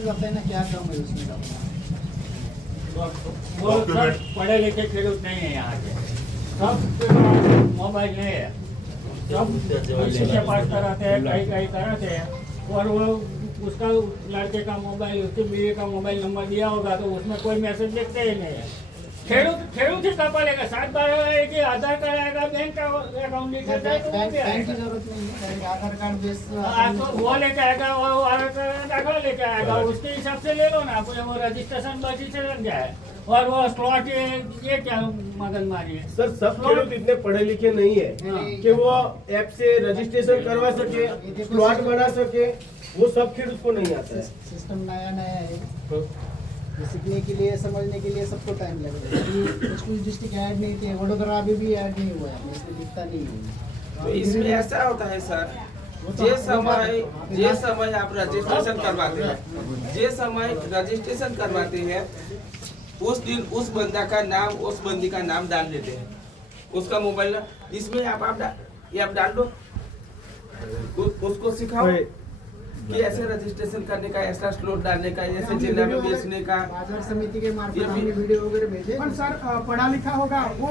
Message आता है ना, क्या काम है उसमें अपना? वो सब पढ़े लिखे खेडूत नहीं है यहाँ के, सब मोबाइल नहीं है, सब शिक्षा पास कराते हैं, कहीं कराते हैं, और वो उसका लड़के का मोबाइल, उसके बीवी का मोबाइल नंबर दिया होगा तो उसमें कोई मैसेज लिखते ही नहीं है। खेडूत ही कपा लेगा, 7-12 है कि आधार कार्ड आएगा, बैंक का अकाउंट लिखा जाए तो वो भी बैंक आएगा। की जरूरत नहीं है, बैंक आधार कार्ड बेस तो वो लेके आएगा, वो आधार कार्ड दाखला लेके आएगा, उसके हिसाब से ले लो ना, अपने वो रजिस्ट्रेशन बची से लग जाए, और वो स्लॉट ये क्या मगनमारी है। सर सब खेडूत इतने पढ़े लिखे नहीं है कि वो ऐप से रजिस्ट्रेशन करवा सके, स्लॉट बना सके, वो सब खेडूत को नहीं आता है। सिस्टम नया है, ये सीखने के लिए, समझने के लिए सबको टाइम लगेगा। कुछ डिस्ट्रिक्ट ऐड नहीं थे, वडोदरा अभी भी ऐड नहीं हुआ है, इसमें दिखता नहीं है। तो इसमें ऐसा होता है सर, जे समय आप रजिस्ट्रेशन करवाते हैं, उस दिन उस बंदा का नाम, उस बंदी का नाम डाल देते हैं, उसका मोबाइल। इसमें आप डाल दो, उसको सिखाओ कि ऐसे रजिस्ट्रेशन करने का, ऐसा स्लॉट डालने का, ऐसे जिला में बेचने का। बाजार समिति के मार्फत हमने वीडियो वगैरह भेजे। पर सर पढ़ा लिखा होगा वो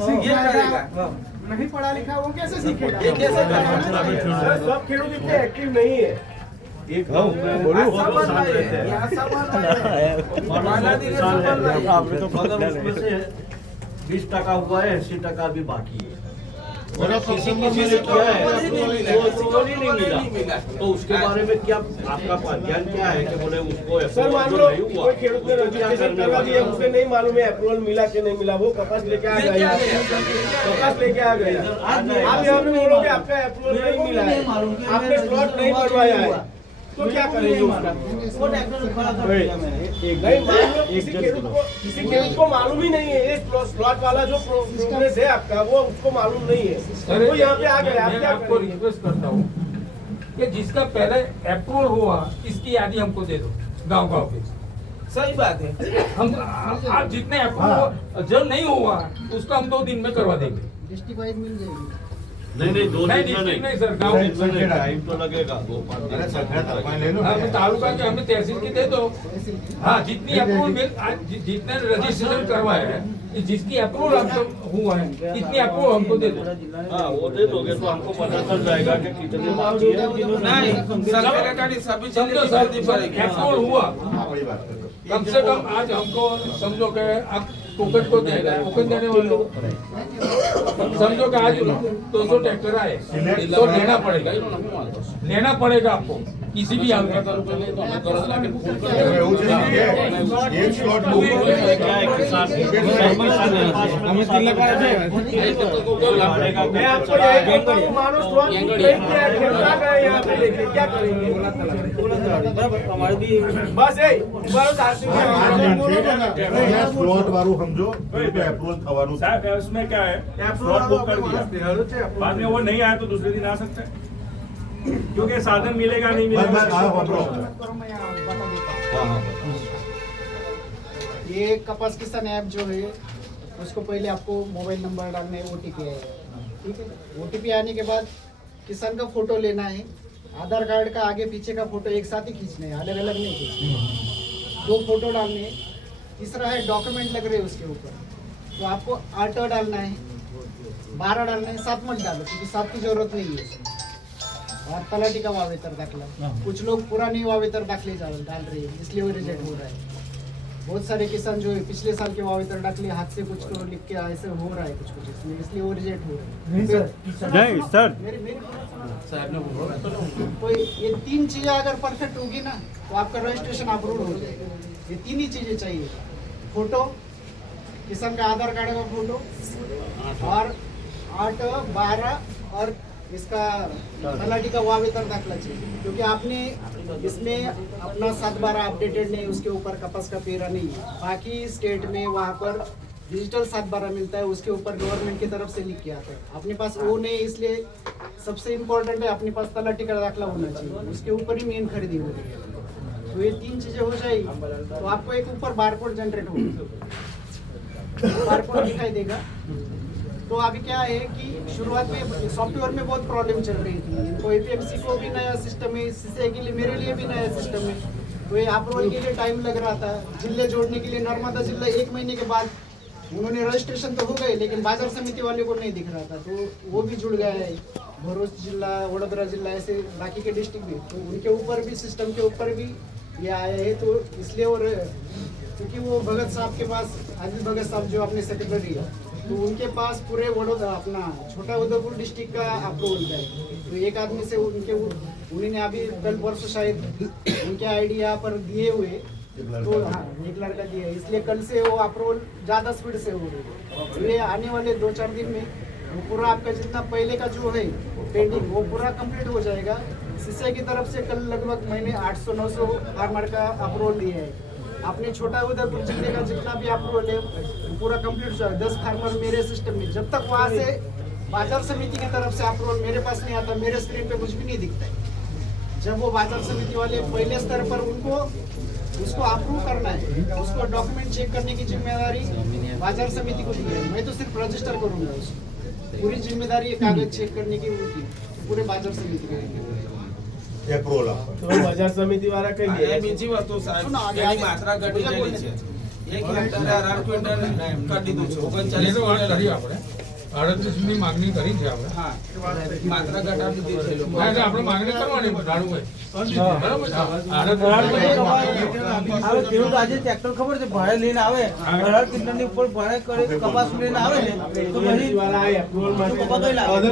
सीख ये करेगा, जाएगा, नहीं पढ़ा लिखा वो कैसे सीखेगा? ये कैसे सर सब खेडूत इतने एक्टिव नहीं है। एक यहाँ मगर उसमें से 20% हुआ है, 80% अभी बाकी है। किसी ने किया है वो नहीं मिला, तो उसके बारे में क्या आपका अध्ययन क्या है कि बोले उसको सर मान लो कोई खेडूत ने रजिस्ट्रेशन करवा दिया, उसे नहीं मालूम है अप्रूवल मिला कि नहीं मिला, वो कपास लेके आ गया, कपास लेके आ गया। आप यहाँ पे बोलोगे आपका अप्रूवल नहीं मिला है, आपने स्लॉट नहीं बनवाया है, तो क्या करेंगे उसका? किसी खेडूत को मालूम ही नहीं है, ये स्लॉट वाला जो प्रोग्रेस है आपका, वो उसको मालूम नहीं है, वो यहाँ पे आ गया। आप क्या आपको करेंगे? रिक्वेस्ट करता हूँ कि जिसका पहले अप्रूवल हुआ इसकी यादी हमको दे दो, गांव के। सही बात है। हम आप जितने अप्रूवल जो नहीं हुआ उसका हम 2 दिन में करवा देंगे। डिस्ट्रिक्ट वाइज मिल जाएगी। नहीं 2 नहीं, दिन में नहीं सर, गाँव नहीं, टाइम तो लगेगा 2-5 दिन। हमें तालुका के, हमें तहसील की दे दो। हाँ, जितनी अप्रूवल जितने रजिस्ट्रेशन करवाए हैं, जिसकी अप्रूवल हमको हुआ है, इतनी अप्रूवल हमको दे दो। हाँ वो दे दोगे तो हमको पता चल जाएगा कि कितने बाकी है। नहीं, सरकारी सभी समझो सर, अप्रूवल हुआ, कम से कम आज हमको समझो कि आप टोकन को दे रहे हैं, टोकन देने वाले लोग समझो कि आज 200 ट्रैक्टर आए तो लेना पड़ेगा आपको किसी भी हाल में। मैं आपको यही कहता हूँ, मानो स्लॉट नहीं किया, खेलता गया यहाँ पे लेके, क्या करेंगे? बस સ્લોટ વાળું સમજો એપ્રુવલ થવાનું છે। साहब उसमें क्या है, स्लॉट बुक कर दिया, बाद में वो नहीं आया तो दूसरे दिन आ सकते हैं, क्योंकि साधन मिलेगा नहीं બસ मिलेगा। બસ આ વાપરો। करो, मैं यहाँ बता देता हूँ। ये कपास किसान ऐप जो है, उसको पहले आपको मोबाइल नंबर डालना है, OTP आएगा, ठीक है। OTP आने के बाद किसान का फोटो लेना है, आधार कार्ड का आगे पीछे का फोटो एक साथ ही खींचना है, अलग अलग नहीं खींचना। 2 फोटो डालने हैं। तीसरा है डॉक्यूमेंट लग रहे हैं उसके ऊपर, तो आपको 8 डालना है, 12 डालना है, 7 मत डालो क्योंकि 7 की जरूरत नहीं है इसमें। और तलाटी का वावेतर दाखला, कुछ लोग पुरानी वावेतर दाखले डाल रहे हैं, इसलिए वो रिजेक्ट हो रहा है। बहुत सारे किसान जो है पिछले साल के वावेतर दाखले हाथ से कुछ को लिख के ऐसे हो रहा है कुछ इसलिए वो रिजेक्ट हो रहा है। नहीं सर, मेरी कोई ये 3 चीजें अगर परफेक्ट होगी ना तो आपका रजिस्ट्रेशन अप्रूव हो जाएगा। ये 3 ही चीजें चाहिए, फोटो, किसान का आधार कार्ड का फोटो, और 8, 12 और इसका तलाटी का वावेतर दाखला चाहिए, क्योंकि आपने इसमें अपना 7/12 अपडेटेड नहीं, उसके ऊपर कपास का पेरा नहीं है। बाकी स्टेट में वहाँ पर डिजिटल 7/12 मिलता है, उसके ऊपर गवर्नमेंट की तरफ से लिख के आता है। अपने पास वो नहीं, इसलिए सबसे इम्पोर्टेंट है अपने पास तलाटी का दाखला होना चाहिए, उसके ऊपर ही मेन खरीदी हो रही है। तो ये 3 चीजें हो जाएगी तो आपको एक ऊपर बारकोड जनरेट होगा, बारकोड दिखाई देगा। तो अभी क्या है कि शुरुआत में सॉफ्टवेयर में बहुत प्रॉब्लम चल रही थी, इनको APMC को भी नया सिस्टम है, CCI के लिए मेरे लिए भी नया सिस्टम है, तो ये अप्रूवल के लिए टाइम लग रहा था। जिले जोड़ने के लिए नर्मदा जिला 1 महीने के बाद उन्होंने रजिस्ट्रेशन तो हो गए, लेकिन बाजार समिति वाले को नहीं दिख रहा था, तो वो भी जुड़ गया है। भरूच जिला, वडोदरा जिला, ऐसे बाकी के डिस्ट्रिक्ट भी, तो उनके ऊपर भी, सिस्टम के ऊपर भी ये आया है। तो इसलिए, और क्योंकि वो भगत साहब के पास, आदिल भगत साहब जो अपने सेक्रेटरी है, तो उनके पास पूरे वडोदरा, अपना छोटा उदयपुर डिस्ट्रिक्ट का अप्रूवल है। तो एक आदमी से उन्होंने अभी कल परसों शायद उनके आइडिया पर दिए हुए, तो हाँ, एक लड़का दिया, इसलिए कल से वो अप्रूवल ज़्यादा स्पीड से हो रही है। तो ये आने वाले 2-4 दिन में वो पूरा आपका जितना पहले का जो है पेंडिंग, वो पूरा कंप्लीट हो जाएगा। सीसीआई की तरफ से कल लगभग मैंने 800-900 फार्मर का अप्रूवल दिया है। आपने छोटा उदयपुर जिले का जितना भी अप्रूवल है वो पूरा कंप्लीट हो जाएगा। 10 फार्मर मेरे सिस्टम में, जब तक वहाँ से बाजार समिति की तरफ से अप्रूवल मेरे पास नहीं आता, मेरे स्क्रीन पे कुछ भी नहीं दिखता है। जब वो बाजार समिति वाले पहले स्तर पर उनको उसको अप्रूव करना है, उसको डॉक्यूमेंट चेक करने की जिम्मेदारी बाजार समिति को दी है। मैं तो सिर्फ रजिस्टर करूंगा, उसको पूरी जिम्मेदारी है कागज चेक करने की उनकी, पूरे बाजार समिति को अप्रूवल तो बाजार समिति वाला कहीं એ બીજી વસ્તુ સાહેબ, એની માત્રા ઘટી ગયેલી છે। 1 હેક્ટર 18 ક્વિન્ટલ કરી દીધું છે, 39 વાત કરી આપણે 38 ની માંગણી કરી છે આપણે। હા, માત્રા ઘટાડી દીધી છે લોકો। ના, એટલે આપણે માંગણી કરવાની દાડુભાઈ, બરાબર છે? હવે ખેડૂત આજે ટ્રેક્ટર ખબર છે ભાડે લઈને આવે, 18 ક્વિન્ટલની ઉપર ભાડે કરે કપાસ લઈને આવે ને, તો પછી વાળા એપ્રુવલ માટે કપા કઈ લાવે?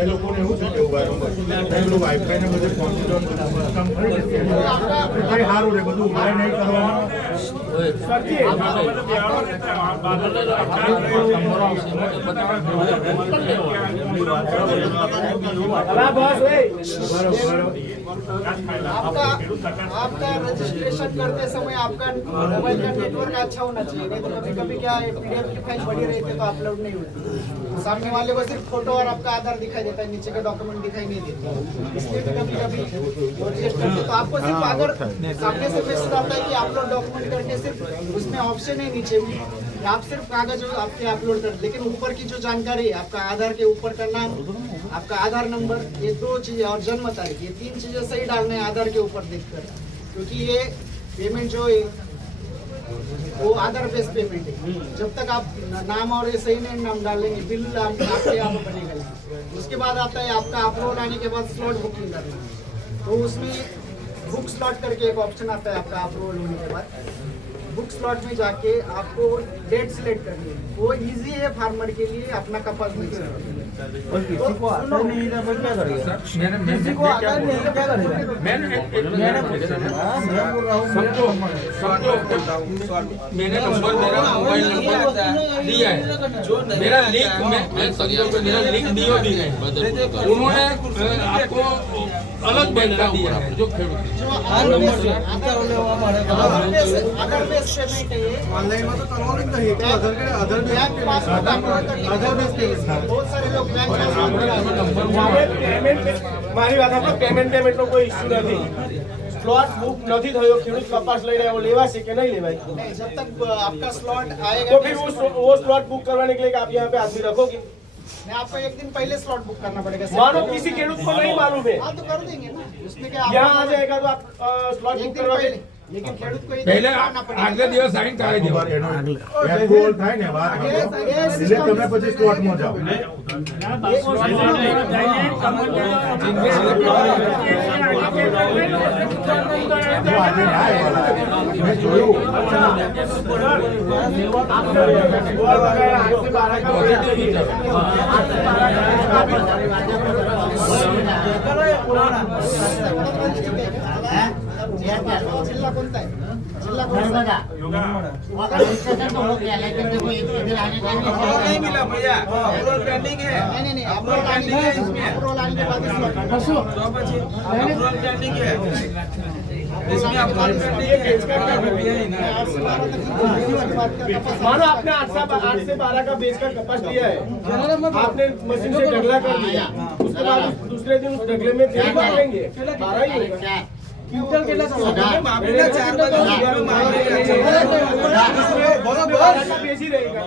એ લોકોને એવું છે કે પેલું વાઈફાઈ ને બધું કોમ્પ્યુટર કઈ સારું રે, બધું ઉપાય નહીં કરવાનું। आपका रजिस्ट्रेशन करते समय आपका मोबाइल का नेटवर्क अच्छा होना चाहिए, नहीं तो कभी कभी क्या है PDF की फाइल बड़ी रहती है तो अपलोड नहीं होती। सामने वाले को सिर्फ फोटो और आपका आधार दिखाई देता है, नीचे का डॉक्यूमेंट दिखाई नहीं देता। इसलिए भी कभी कभी तो आपको सिर्फ अगर सामने से मैसेज आता है कि अपलोड डॉक्यूमेंट करके, सिर्फ उसमें ऑप्शन है नीचे भी, आप सिर्फ कागज आपके अपलोड कर, लेकिन ऊपर की जो जानकारी है, आपका आधार के ऊपर का नाम, आपका आधार नंबर, ये 2 चीजें और जन्म तारीख, ये 3 चीजें सही डालना है आधार के ऊपर देखकर, क्योंकि ये पेमेंट जो है वो आधार बेस्ड पेमेंट है। जब तक आप नाम और ये सही नहीं नाम डालेंगे, बिल आपके यहाँ पर बनेगा। उसके बाद आता है आपका अप्रूवल आने के बाद स्लॉट बुकिंग करना, तो उसमें बुक स्लॉट करके एक ऑप्शन आता है आपका अप्रूवल होने के बाद। बुक स्लॉट में जाके आपको डेट सिलेक्ट करनी है, वो इजी है फार्मर के लिए अपना कपास में। और किसी को आता नहीं है तो क्या करेगा? किसी को आता नहीं है क्या करेगा? मैं बोल रहा हूँ, समझो मैंने नंबर, मेरा मोबाइल नंबर दिया है, जो नहीं मेरा आता लिंक है, मैं समझो कि मेरा लिंक दियो भी है, उन्होंने आपको अलग बैंक का दिया है जो खेडूत जो આ નંબર છે આ ઓલે અમારે अदर बेस पेमेंट है ये, ऑनलाइन में तो करवाना नहीं है, बैंक पासबुक अपलोड करके बहुत सारे लोग बैंक पासबुक પેમેન્ટ, મારી વાત આપણે પેમેન્ટ નો કોઈ ઇશ્યુ નથી। સ્લોટ બુક નથી થયો, ખેડૂત કપાસ લઈને આવ્યો, લેવાશે કે નહીં લેવાય? नहीं, जब तक आपका स्लॉट आएगा तो फिर वो स्लॉट बुक करवाने के लिए आप यहाँ पे आदमी रखोगे? नहीं, आपको एक दिन पहले स्लॉट बुक करना पड़ेगा। मानो किसी खेडूत को नहीं मालूम है, हाँ तो कर देंगे ना, उसमें क्या यहाँ आ जाएगा तो आप स्लॉट एक बुक दिन करवा पहले, लेकिन खेडूत को ये पहले करना पड़ेगा। આગલે દિવસ સાઈન કરાવી દેવા। એપ્રુવલ થાય ને વાત એટલે તમે પછી સ્લોટમાં જાઓ। હું આજે ના આવ્યો, મેં જોયું जिल्हा कोणता आहे? जिल्हा कोणता? अप्रूवल नहीं मिला भैया, अप्रूवल पेंडिंग है। नहीं नहीं, अप्रूवल आने के बाद, अप्रूवल आने के बाद तो પછી अप्रूवल पेंडिंग है, इसमें अप्रूवल पेंडिंग है। मानो आपने 8 से 12 का बेच कर कपास लिया है, आपने मशीन से ढगला कर दिया, उसके बाद दूसरे दिन उस ढगले में 13 डालेंगे, 12 ही होगा। क्विंटल કેટલા થશે? मामले 4 बजे सुबह में मामले बेच ही रहेगा।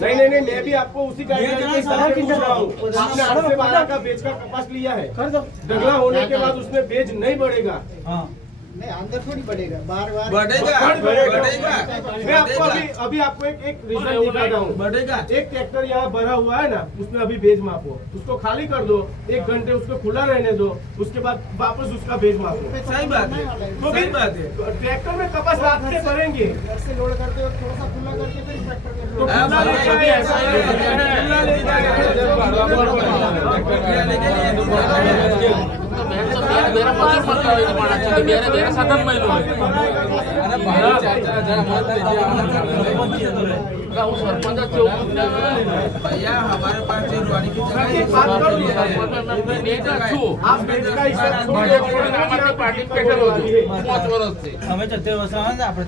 नहीं नहीं नहीं नहीं, मैं भी आपको उसी गाइडलाइन के हिसाब से पूछ रहा हूँ। आपने 8 से 12 का बेच का कपास लिया है, डगला होने के बाद उसमें बेच नहीं बढ़ेगा। हाँ नहीं अंदर थोड़ी बढ़ेगा, बार बार बढ़ेगा मैं आपको अभी आपको एक रीजन दिखाता हूँ। बढ़ेगा। एक ट्रैक्टर यहाँ भरा हुआ है ना, उसमें अभी बेच मापो, उसको खाली कर दो, 1 घंटे उसको खुला रहने दो, उसके बाद वापस उसका बेच मापो। सही बात है, सही बात है। ट्रैक्टर में कपास रात से भरेंगे घर से लोड करते हो, थोड़ा सा खुला करके फिर ट्रैक्टर में तो लोड खुला लेके आए, ऐसा नहीं है। खुला लेके आए। भैया हमारे पास जो रुआनी की जगह है, आप बेच का हिस्सा छोड़ અમે 70 વર્ષના હતા આપણે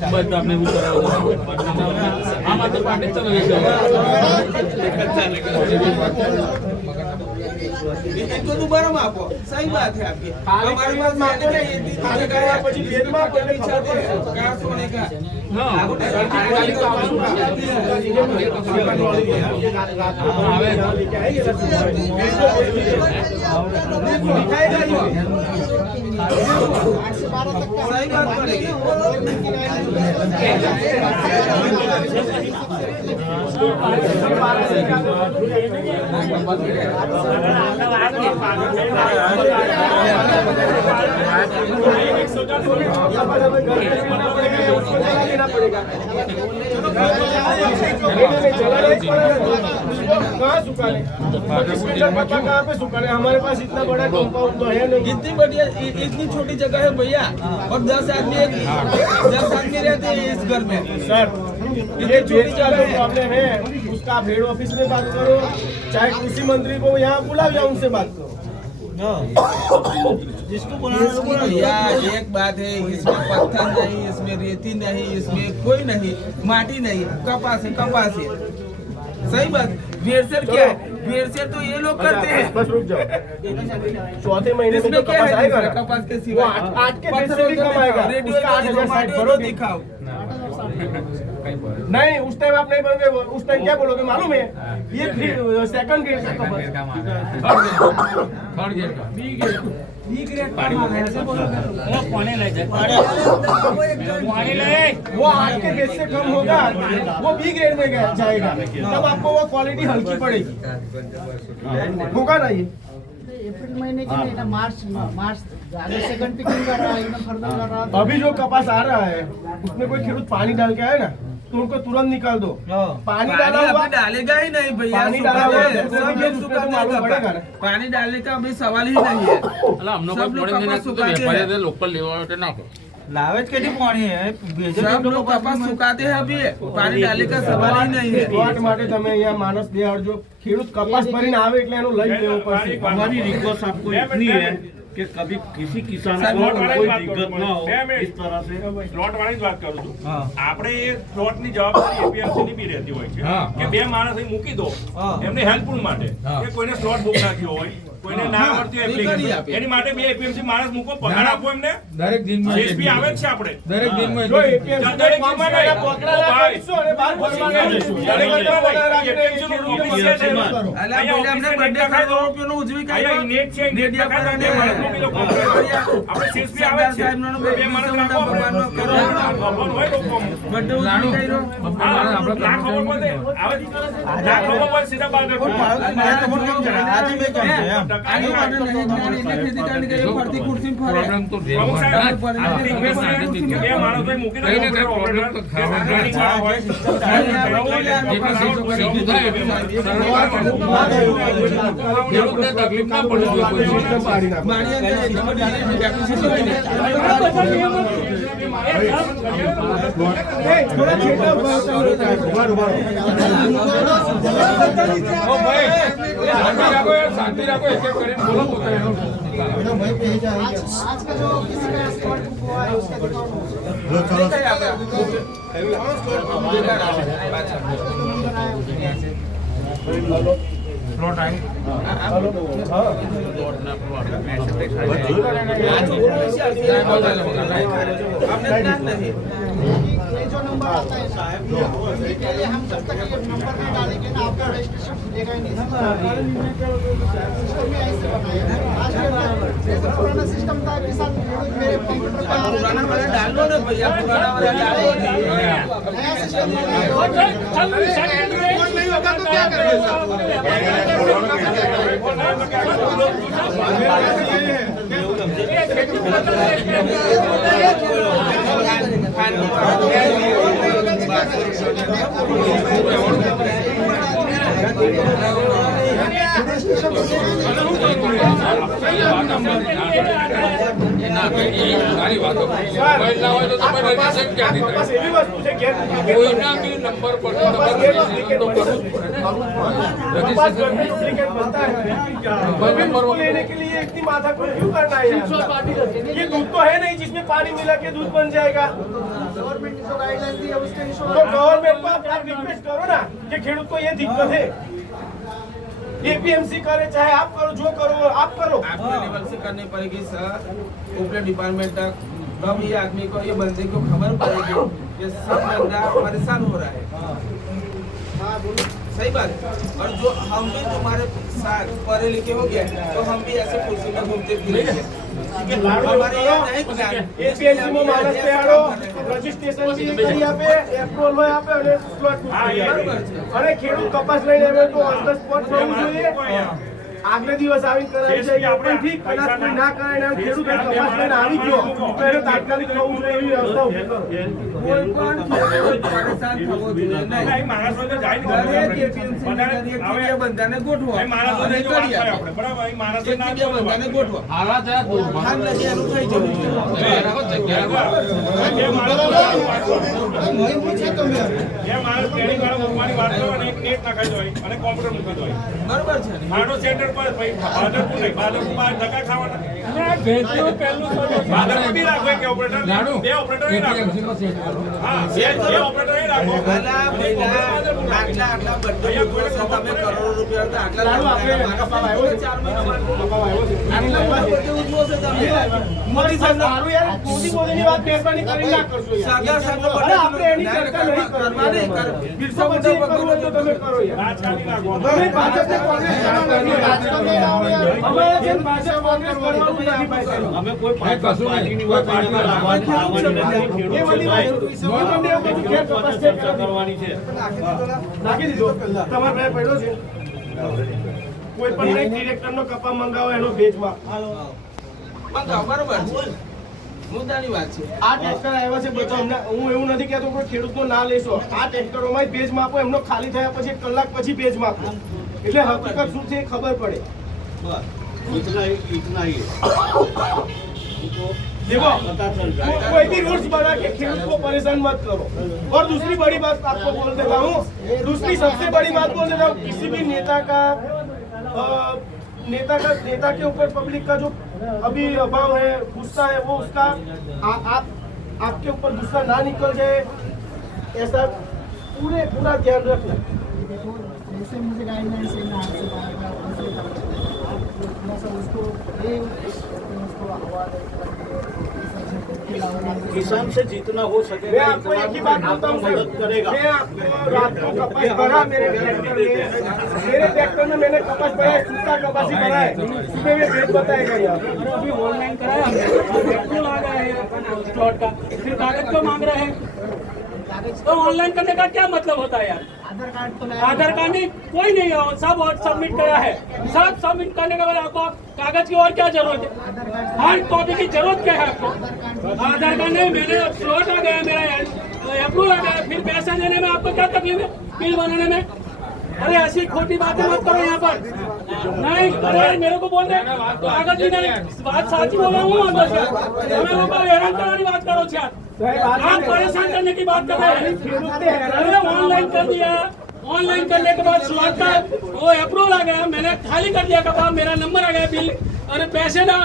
इनको दोबारा मापो। सही बात है आपकी। हमारे पास मापो नहीं, इतनी जगह है, પછી બેચ માં કોઈને इच्छा है कहाँ सोने का। सही बात करेगी। देना पड़ेगा। कहाँ सुखाने, कहाँ पे सुखाने? हमारे पास इतना बड़ा कंपाउंड तो है नहीं। इतनी बढ़िया इतनी छोटी जगह है भैया, और 10 आदमी रहते हैं इस घर में। सर ये छोटी जगह प्रॉब्लम है, उसका आप हेड ऑफिस में बात करो, चाहे कृषि मंत्री को यहाँ बुलाओ या उनसे बात करो। जिसको इसकी भैया एक बात है, इसमें पत्थर नहीं, इसमें रेती नहीं, इसमें कोई नहीं, माटी नहीं, कपास है, कपास है। सही बात। वेरसर क्या है? वेरसर तो ये लोग करते हैं। बस रुक जाओ, चौथे महीने में इसमें तो क्या कपास है आएगा ना, कपास के वो सिवा? 8 के बेच से भी कम आएगा। रेडियो उसका 8,000 साइड भरोगे। दिखाओ। नहीं उस टाइम आप नहीं भरोगे, उस टाइम क्या बोलोगे मालूम है? ये सेकंड ग्रेड का कपास। पानी ले जाए, पानी ले। वो 8 के बेच से कम होगा, वो B ग्रेड में जाएगा, तब आपको वो क्वालिटी हल्की पड़ेगी। होगा ना ये? अप्रैल महीने की नहीं ना, मार्च आगे सेकंड पिकिंग कर रहा है, एकदम खरीदार कर रहा है। अभी जो कपास आ रहा है उसमें कोई खेडूत पानी डाल के आए ना, तो उनको तुरंत निकाल दो। पानी डाला हुआ अभी डालेगा ही नहीं भैया, पानी डाला हुआ है, सब उसको लोग भी सुखा तो मालूम देगा। पड़ेगा ना। पानी डालने का अभी सवाल ही नहीं है। सब लोग कपास सुखाते हैं, લાવે જ કેટલી પાણી હે सब लोग कपास सुखाते हैं अभी, पानी डालने का सवाल ही नहीं है। વાત માટે તમે અહીંયા માણસ બેહાડજો, ખેડૂત કપાસ ભરીને આવે એટલે એનો લઈ લેવો પડશે। हमारी रिक्वेस्ट आपको इतनी है कि कभी किसी किसान को कोई दिक्कत ना हो इस तरह से। સ્લોટ વાળી જ વાત કરું છું। આપણે એ સ્લોટ ની જવાબદારી એપીએમસી ની બી રહેતી હોય છે કે 2 માણસ અહીં મૂકી દો એમને હેલ્પફુલ માટે, કે કોઈને સ્લોટ બુક નાખ્યો હોય, કોઈને ના આવડતી હોય application, એની માટે 2 એપીએમસી માણસ મૂકો, પગાર આપો એમને। દરેક દિનમાં CSP આવે જ છે આપણે દરેક દિનમાં જો APMC દરેક ફોર્મ દિનમાં માં નહીં। પકડા રાખીશું અને બહાર ફરવાના જઈશું। દરેક દરેક દિનમાં પકડા નહીં। રાખીને APMC નું ખેડૂતોને office છે ને, કરો। અલા પહેલા અમને બર્થડે ખાઈ દો રૂપિયાનો ઉજવી કાઢો। અહીંયા નેટ છે, નેટ નેટ ખાતા પર માણસ મૂકી દો, આપણે CSP આવે જ છે, સાહેબનો બે માણસ રાખો, ભગવાનનો કરો। ભગવાન હોય લોકોમાં। બર્થડે ઉજવી કાઢો। હા, ના ખબર પડે, આવે ના ખબર પડે સીધા બહાર કાઢો। આજે મેં કેમ છે એમ આની માટે નહીં જ્ઞાન એટલે ખેતી કરવાની કે ફરતી ખુરશી ફરે। પ્રોબ્લેમ તો પ્રમુખ સાહેબ, રહેવાનો આ રિક્વેસ્ટ છે કે 2 માણસ અહીં મૂકી દો, કઈ ને કઈ પ્રોબ્લેમ તો ખાવા ટ્રેનિંગ વાળા હોય, જેટલું સીધું થાય એટલું ખેડૂતને તકલીફ ના પડે કોઈ મારી અંદર એટલી બધી એપ્લિકેશન હોય ને। થોડા છેટા ઉભા ઓ ભાઈ શાંતિ રાખો યાર, શાંતિ રાખો, એક એક કરીને બોલો પોતાને। आज का जो किसी का स्लॉट बुक हुआ है उसका दिखाओ। स्लॉट आए ये जो नंबर आता है इसके लिए हम जब तक ये नंबर नहीं डालेंगे ना आपका रजिस्ट्रेशन खुलेगा ही नहीं। सिस्टम में ऐसे बनाया है। आज के जैसे पुराना सिस्टम था किसान मेरे कंप्यूटर पर पुराना वाला डाल दो ना भैया, पुराना वाला डाल दो। नया सिस्टम नहीं होगा तो क्या नंबर पर लेने के लिए इतनी माथा क्यों करना है? ये दूध तो है नहीं जिसमें पानी मिला के दूध बन जाएगा। गवर्नमेंट जो गाइडलाइन दी है उसके हिसाब तो गवर्नमेंट को आप रिक्वेस्ट करो ना कि खेडूत को ये दिक्कत है। एपीएमसी करे चाहे आप करो, जो करो आप करो। आपके लेवल से करनी पड़ेगी सर, ऊपरी डिपार्टमेंट तक, तब ये आदमी को, ये बंदे को खबर पड़ेगी कि सब बंदा परेशान हो रहा है। हाँ बोलो, सही बात। और जो हम भी तुम्हारे साथ पढ़े लिखे हो गए तो हम भी ऐसे कुर्सी में घूमते फिरेंगे। हमारे यहाँ नहीं ज्ञान। एपीएमसी में मानस पे आड़ो, रजिस्ट्रेशन भी यहाँ पे एप्रूवल में यहाँ पे अरे खेडूत कपास લઈને આવે તો ઓન ધ સ્પોટ થવું જોઈએ। આગલે દિવસ આવીને કરાવી છે કે આપણે ઠીક કદાચ કોઈ ના કરે ને ખેડૂત કપાસ લઈને આવી ગયો તો એને તાત્કાલિક થવું જોઈએ એવી વ્યવસ્થા ઉભી કરો। કોઈ પણ ખેડૂત પરેશાન થવો જોઈએ નહીં। માણસો તો જાય દરેક એપીએમસી ની દરેક જગ્યાએ બંધાને ગોઠવો। માણસો અને કરી આપો। આપણે બરાબર અહીં માણસો એક જગ્યાએ બંધાને ગોઠવો। હાલ નથી એનું થઈ જવું જોઈએ। માણસ ટ્રેનિંગ વાળો મૂકવાની વાત કરો અને એક નેટ નાખાઈ દો અને કોમ્પ્યુટર મૂકી દો બરોબર છે ને? મારો સેન્ટર પર ભાઈ ભાજપનું નહીં, ભાજપનું બહાર ધક્કા ખાવાના ભાજપનું બી રાખો કે ઓપરેટર બે ઓપરેટર નહીં રાખો। હા બે ઓપરેટર નહીં રાખો। આટલા પૈસા આટલા બધું ઉજવો છો તમે, કરોડો રૂપિયા તો આટલા આપણે 4 મહિનામાં આટલા બધું ઉજવો છો તમે। મોદી સાહેબ સારું યાર, મોદીની વાત મહેરબાની કરી ના કરશો યાર। સાદા સાદા અરે આપણે એની ચર્ચા નહીં કરવાની। બિરસા મુંડા કરવું હોય તો તમે કરો યાર। રાજકારણી રાખો। તમે ભાજપને કોંગ્રેસ કરવાના નથી। અમારે જેમ ભાજપ કોંગ્રેસ કરવાનું નથી ભાઈ। અમે કોઈ પાર્ટીની વાત એ બધી વાત ગવર્મેન્ટે એવું બધું ખેર કપાસ છે કરવાની છે। નાખી દીધો તમારા ભાઈ પડ્યો છે। કોઈ પણ એક ડિરેક્ટરનો કપા મંગાવો એનો ભેજમાં મંગાવો, બરોબર છે, મુદ્દાની વાત છે। આ ટ્રેક્ટર આવ્યા છે બધા અમને, હું એવું નથી કહેતો કોઈ ખેડૂતનો ના લેશો। આ ટ્રેક્ટરોમાં ભેજ માપો, એમનો ખાલી થયા પછી 1 કલાક પછી ભેજ માપો, એટલે હકીકત શું છે એ ખબર પડે। इतना ही है। देखो कोई भी रूल्स बना के खेडूत को परेशान मत करो। और दूसरी बड़ी बात आपको बोल देता हूँ, दूसरी सबसे बड़ी बात बोल देता हूँ, किसी भी नेता के ऊपर पब्लिक का जो अभी अभाव है, गुस्सा है, वो उसका आपके ऊपर गुस्सा ना निकल जाए, ऐसा पूरा ध्यान रखना। जैसे मुझे गाइडलाइंस है ना आपसे थोड़ा सा उसको हवा किसान से जितना हो सके मैं आपको एक ही बात बोलता हूँ, मदद करेगा। मैं आपको रात को कपास भरा मेरे ट्रैक्टर में मैंने कपास भरा है, सूखा कपास ही भरा है, सुबह में रेट बताएगा यार। अभी ऑनलाइन कराया हमने, एप्रूवल आ गया है स्लॉट का, फिर कागज क्यों मांग रहे हैं? तो ऑनलाइन करने का क्या मतलब होता है यार? आधार कार्ड नहीं, कोई नहीं है, सब सबमिट करा है। सब सबमिट करने के बाद आपको कागज की और क्या जरूरत है? हार्ड कॉपी की जरूरत क्या है आपको? आधार कार्ड नहीं, मेरे स्लॉट आ गया, मेरा अप्रूवल आ गया, फिर पैसा देने में आपको क्या तकलीफ है? बिल बनाने में? अरे ऐसी खोटी बातें मत करो यहाँ पर। नहीं, अरे मेरे को बोल रहे कागज भी नहीं, बात साची बोल रहा हूँ अंदर से। मेरे को हैरान कराने बात करो यार, आप परेशान करने की बात कर रहे हैं। अरे ऑनलाइन कर दिया, ऑनलाइन करने के बाद स्लॉट का वो अप्रूवल आ गया, मैंने खाली कर दिया कबाब, मेरा नंबर आ गया, बिल, अरे पैसे ना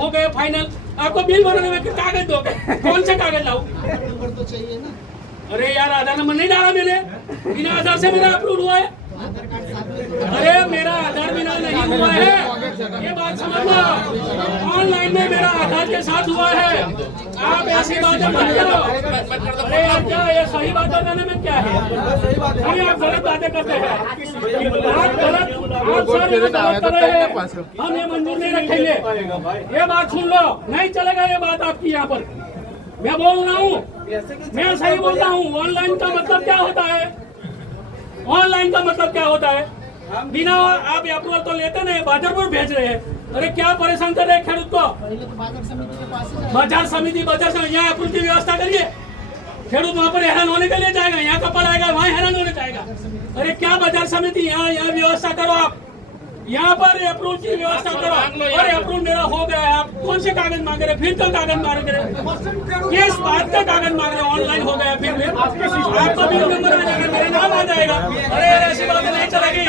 हो गए फाइनल। आपको बिल बनाने में कागज दोगे, कौन से कागज लाऊं? नंबर तो चाहिए ना। अरे यार आधार नंबर नहीं डाला मैंने, बिना आधार से मेरा अप्रूवल हुआ है। आधार कार्ड साथ में अरे मेरा आधार बिना नहीं हुआ है, ये बात समझ लो। ऑनलाइन में मेरा आधार के साथ हुआ है, आप ऐसी बातें मत करो। अरे यार क्या ये सही बात बताने में क्या है? अरे आप गलत बातें करते हैं, आप गलत, आप सर ये गलत कर रहे हैं, हम ये मंजूर नहीं रखेंगे। ये बात सुन लो, नहीं चलेगा ये बात आपकी यहाँ पर। मैं बोल रहा हूँ, मैं सही बोल रहा हूँ। ऑनलाइन का मतलब क्या होता है? ऑनलाइन का मतलब क्या होता है? बिना आप अप्रूवल तो लेते नहीं, बाजारपुर भेज रहे हैं। अरे क्या परेशान कर रहे हैं खेडूत को? बाजार समिति यहाँ अप्रूवल की व्यवस्था करिए। खेडूत वहाँ पर हैरान होने के लिए जाएगा, यहाँ कपल आएगा वहाँ हैरान होने जाएगा। अरे क्या बाजार समिति, यहाँ व्यवस्था करो आप, यहाँ पर अप्रूवल की व्यवस्था करो। और अप्रूवल मेरा हो गया है, आप कौन से कागज मांग रहे? फिर तो कागज मांग रहे, किस बात का कागज मांग रहे? ऑनलाइन हो गया, फिर आपका बिल नंबर आ जाएगा, मेरा नाम आ जाएगा। अरे ऐसी बातें नहीं चलेगी,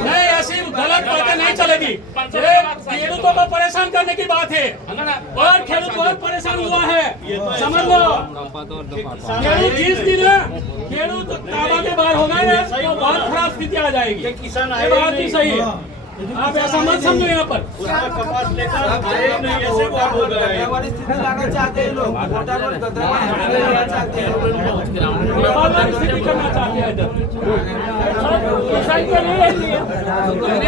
नहीं ऐसी गलत बातें नहीं चलेगी। खेडूतों को परेशान करने की बात है, और खेडूत बहुत परेशान हुआ है, समझ लो। खेडूत जिस दिन खेडूत ताबा के बाहर हो गए तो बहुत खराब स्थिति आ जाएगी। ये बात भी सही है, आप ऐसा मत समझो। यहाँ पर कपास लेकर आए नहीं, ऐसे बात हो गया है। स्थिति लाना चाहते हैं लोग, वोटर और गद्दार चाहते हैं। स्थिति करना चाहते हैं इधर। ऐसा ही तो नहीं है,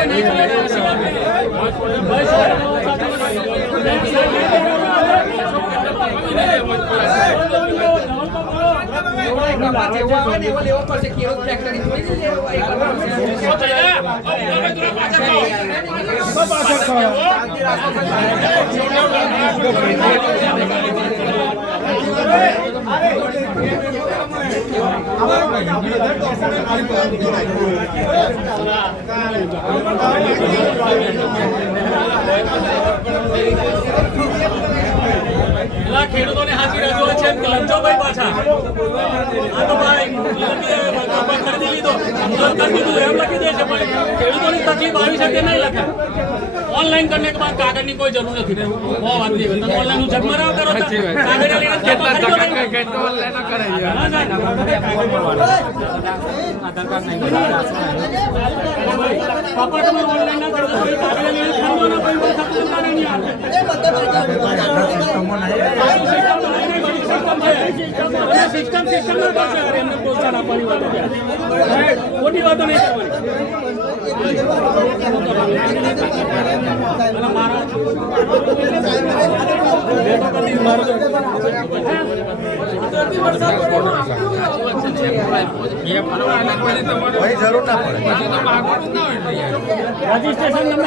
नहीं चलेगा ऐसी बात नहीं। ખેડૂતોને હાજરી રજૂઆત છે, લંચો ભાઈ પાછા આ તો ભાઈ ખરીદી લીધો, કરી દીધું એમ લખી દે છે, પણ ખેડૂતોની તકલીફ આવી શકે નહીં લખે। ऑनलाइन करने के बाद कागज की कोई जरूरत नहीं, वो बात नहीं है। ऑनलाइन जगमराव करो तो कागज लेना કેટલા ऑनलाइन કરાય कपट में ऑनलाइन ना करो तो कागज लेना खरीदो ना, कोई खरीदता नहीं सिस्टम में कैसे अरे हमने प्रोत्साहन अपनी बात है, मोटी बात नहीं करवानी। જરૂર ના પડે, રજીસ્ટ્રેશન તમે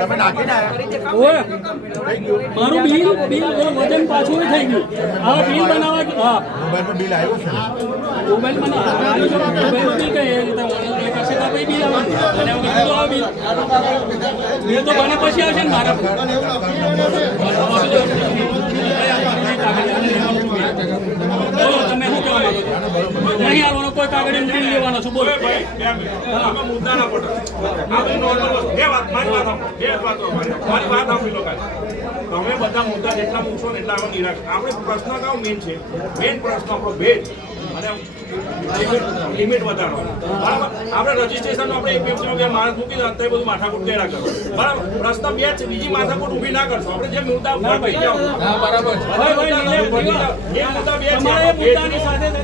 તમે નાખીને મારું બિલ વજન પાછું થઈ ગયું। આ બિલ બનાવવા મોબાઈલમાં બિલ આવ્યું છે, મોબાઈલ બિલ કઈ કરશે તો કઈ બિલ આવે બિલ તો બને પછી આવશે ને મારા। બોલો તમે શું કહેવા માંગો છો? નહીં આવવાનો કોઈ કાગળ બિલ લેવાનો છું, બોલો મુદ્દા ના પડે, મારી વાત સાંભળી લો। તમે બધા મુદ્દા જેટલા મૂકશો ને એટલા નિરાશ। આપણે પ્રશ્ન કયો મેન છે? મેન પ્રશ્ન આપણો ભેદ અને લિમિટ વધારવાનો, બરાબર? આપણે રજીસ્ટ્રેશન આપણે એપીએમસી માણસ મૂકી દો, અત્યારે બધું માથાકૂટ કર્યા કરો, બરાબર? પ્રશ્ન બે છે, બીજી માથાકૂટ ઊભી ના કરશો। આપણે જે મુદ્દા બરાબર છે,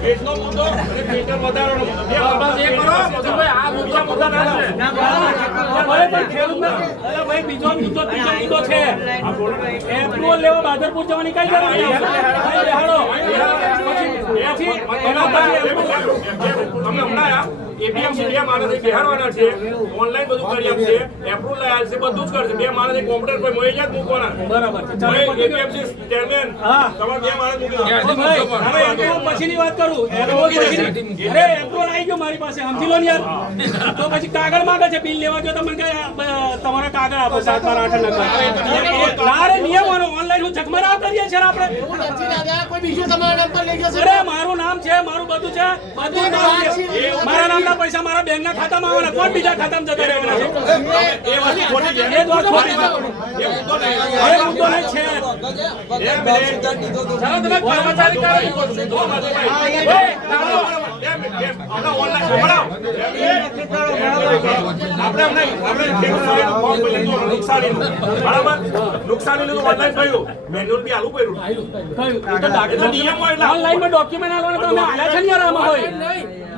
ભેદનો મુદ્દો અને પેટર વધારવાનો બીજો મુદ્દો ત્રીજો મુદ્દો છે, એપ્રુવલ લેવા બાદરપુર જવાની કઈ જરૂર નહીં। તમે હમણાં એપીએમસી બે માણસ બિહારવાના છે, ઓનલાઈન બધું કરી આપશે, એપ્રુવલ આવશે, બધું જ કરશે। બે માણસ કોમ્પ્યુટર પર મોઈ જ મૂકવાના, બરાબર? એપીએમસી ચેરમેન તમારે બે માણસ મૂકી પછીની વાત કરું, અરે એપ્રુવલ આવી ગયો મારી પાસે, સમજી લો ને યાર। તો પછી કાગળ માંગે છે બિલ લેવા ગયો, તમે તમારા કાગળ આપો 7, 12, 8 નિયમ ઓનલાઈન હું જગમરાવ કરીએ છીએ આપણે। અરે મારું નામ છે, મારું બધું છે, બધું નામ છે, મારા નામના પૈસા મારા બેંક ના ખાતામાં આવવાના, કોણ બીજા ખાતામાં જતા રહેવાના છે? એ વાત ખોટી છે, એ વાત ખોટી છે, એ મુદ્દો નહીં છે। ચાલો તમે કર્મચારી નુકસાની ઓનલાઈન થયું મેન્યુઅલ બી આલું પડ્યું ઓનલાઈનમાં ડોક્યુમેન્ટ આલવાના તો અમે આલ્યા છે ને યાર આમાં હોય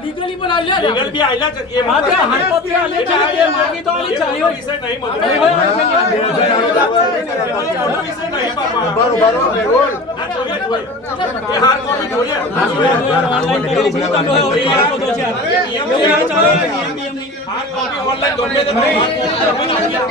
લીગલી પણ આલ્યા લીગલ બી આલ્યા છે એ માત્ર હાર્ડ કોપી આલ્યા છે તે માંગી તો આલી ચાલ્યો વિષય નહીં મતો વિષય નહીં બાપા એ હાર્ડ કોપી જોઈએ ઓનલાઈન કરેલી છે તમે હવે આખો દો છે નિયમ ચાલે હાર્ડ કોપી ઓનલાઈન ગમે તે નહીં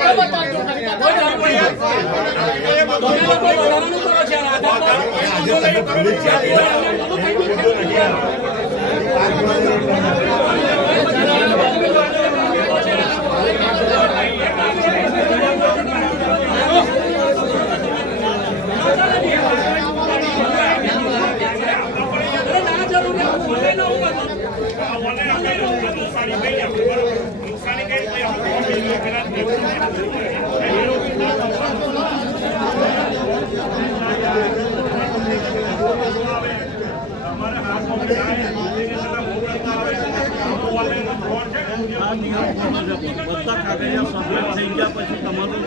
બધા કાગળિયા સબમિટ થઈ ગયા પછી તમારું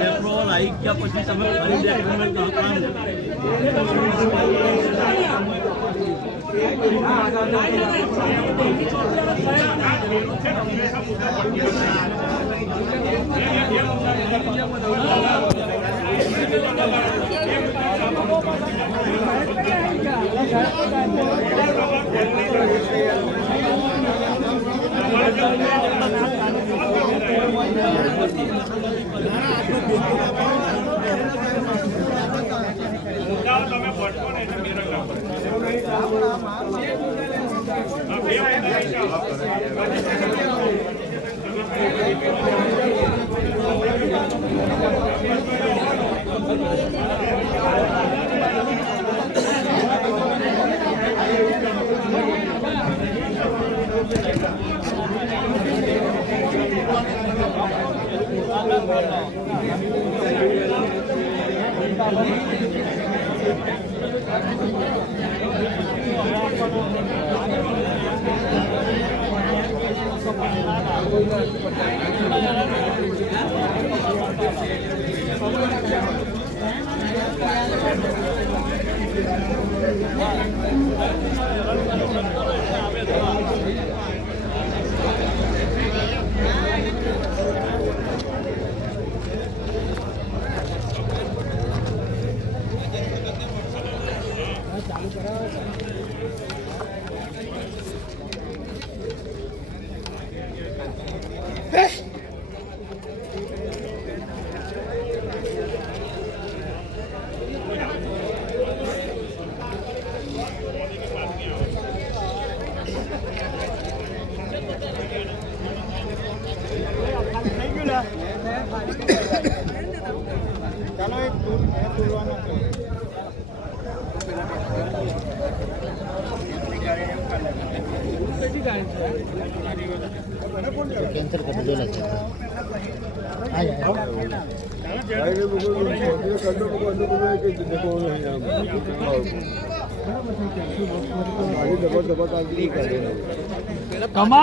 એપ્રુવલ આવી ગયા પછી તમે ફરી ડોક્યુમેન્ટ कैंसर का बदला चाहिए कमा